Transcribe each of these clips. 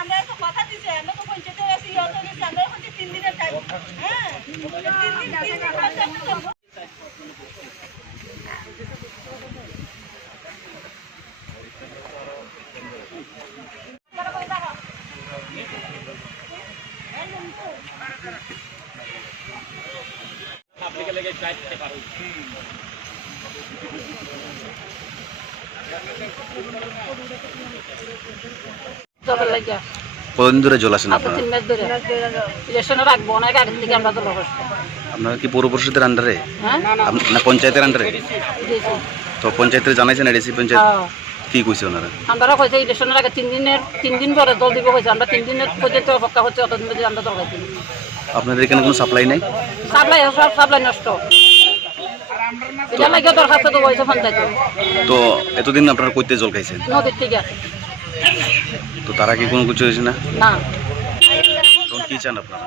আমরা তো কথা দিছি আমরা তো পঞ্চায়েতে আছি অত আমরা হচ্ছে তিন দিনের টাইম হ্যাঁ কতদিন ধরে জল আসেন আচ্ছা আপনারা কি পৌর পরিষদের আন্ডারে হ্যাঁ? না পঞ্চায়েতের আন্ডারে তো পঞ্চায়েতের জানাইছেন এডিসি পঞ্চায়েত? হ্যাঁ। কি কইছে ওনারা? আমরা কইছে ইলেকশনের আগে তিন দিনের তিন দিন পরে জল দিব কইছে। আমরা তিন দিনের পর্যন্ত অপেক্ষা করছি অতদিন পর্যন্ত আমরা জল খাইছি। আপনাদের এখানে কোনো সাপ্লাই নাই? সাপ্লাই সাপ্লাই নষ্ট। তো এতদিন আপনারা কইতে জল খাইছেন? তো তারা কি কোনো কিছু হয়েছে না? তখন কি চান আপনারা?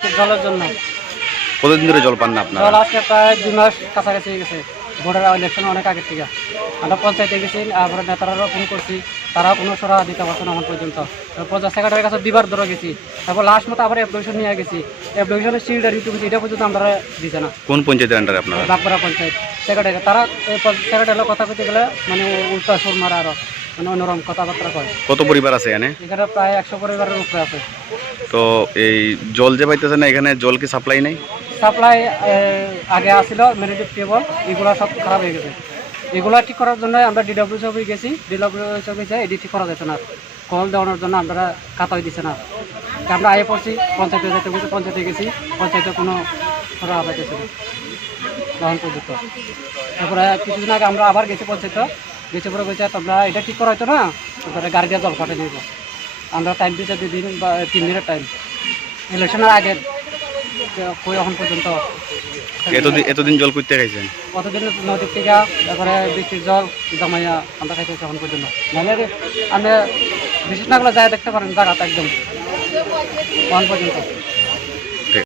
আমরা জলের জন্য। কতদিন ধরে জল পান না আপনারা? জল আজকে প্রায় দুই মাস কাছাকাছি গেছে। ভোটের ইলেকশন অনেক আগের থেকে। আমরা পঞ্চায়েতে গেছি তারপরে নেতারাও ফোন করছি। তারা কোনো সরা দিতে পারছে না পর্যন্ত। প্রজা সেক্রেটারির কাছে দিবার ধরে গেছি। তারপর লাস্ট মতো আবার অ্যাপ্লিকেশন নিয়ে গেছি। অ্যাপ্লিকেশনের সিলডার ইউটিউব এটা পর্যন্ত আমরা দিতে না। কোন পঞ্চায়েতের আন্ডারে আপনারা? বাগপাড়া পঞ্চায়েত। সেক্রেটারি। তারা সেক্রেটারির কথা কইতে গেলে মানে উল্টা সুর মারা আরও মানে অন্যরকম কথাবার্তা কয়। কত পরিবার আছে এখানে? এখানে প্রায় একশো পরিবারের উপরে আছে। তো এই জল যে পাইতেছে না এখানে জল কি সাপ্লাই নেই? সাপ্লাই আগে আসছিল মেরিটিভ টেবল এগুলো সব খারাপ হয়ে গেছে। এগুলো ঠিক করার জন্য আমরা ডিডব্লিউ অফিসে গেছি। ডিডব্লিউ অফিসে এটি ঠিক করা যাচ্ছে না। কল দেওয়ানোর জন্য আমরা কাতাই দিচ্ছে না। আমরা আয়ে পড়ছি, পঞ্চায়েতে যেতে বলছি পঞ্চায়েতে গেছি। পঞ্চায়েতে কোনো করা পাইতেছে না। তখন পর্যন্ত। তারপরে কিছুদিন আগে আমরা আবার গেছি পঞ্চায়েত। গেছে পরে বলছে তোমরা এটা ঠিক করা হয়তো না? তারপরে গাড়ি দিয়ে জল পাঠিয়ে দিব। আমরা টাইম দিচ্ছি দুই দিন বা তিন দিনের টাইম ইলেকশনের আগে কই এখন পর্যন্ত এতদিন এতদিন জল করতে খাইছেন? কতদিন নদীর থেকে তারপরে বৃষ্টির জল জমাইয়া আমরা খাইতেছি এখন পর্যন্ত। নাহলে আমি বিশেষ না যায় দেখতে পারেন জায়গাটা একদম। এখন পর্যন্ত।